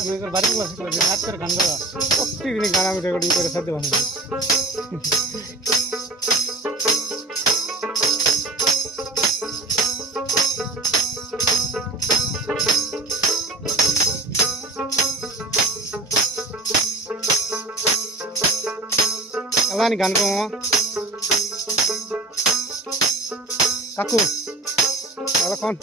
আমি একবার বাড়ির ক্লাসে করে নাচ করে গান গাওয়া প্রত্যেকদিন গান আমি রেকর্ডিং করে সাথে বানাবো। গান কো কাকু এখন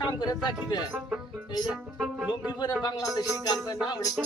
কাম করে চাকরি এই যে লঙ্গি পরে বাংলাদেশি গান করে না ওটা